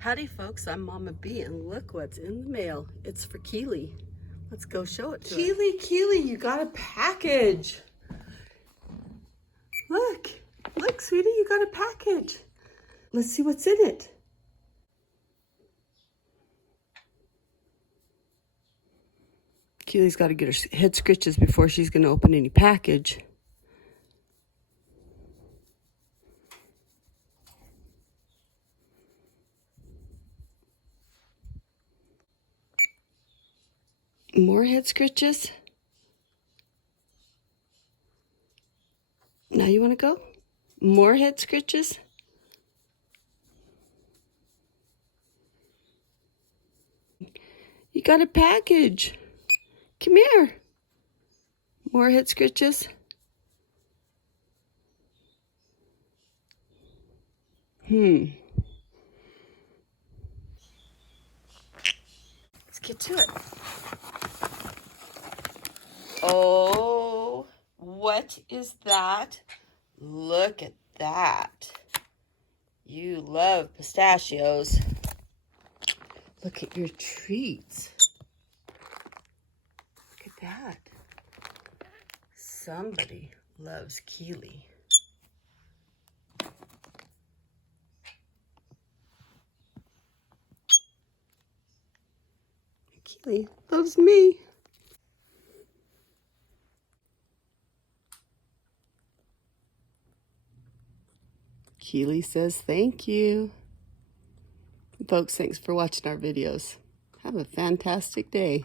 Howdy folks, I'm Mama B and look what's in the mail. It's for Keyli. Let's go show it to her. Keyli, you got a package. Look, sweetie, you got a package. Let's see what's in it. Keyli's got to get her head scritches before she's going to open any package. More head scritches. Now you want to go? More head scritches. You got a package. Come here. More head scritches. Let's get to it. Oh, what is that? Look at that. You love pistachios. Look at your treats. Look at that. Somebody loves Keyli. Keyli loves me. Keyli says thank you. Folks, thanks for watching our videos. Have a fantastic day.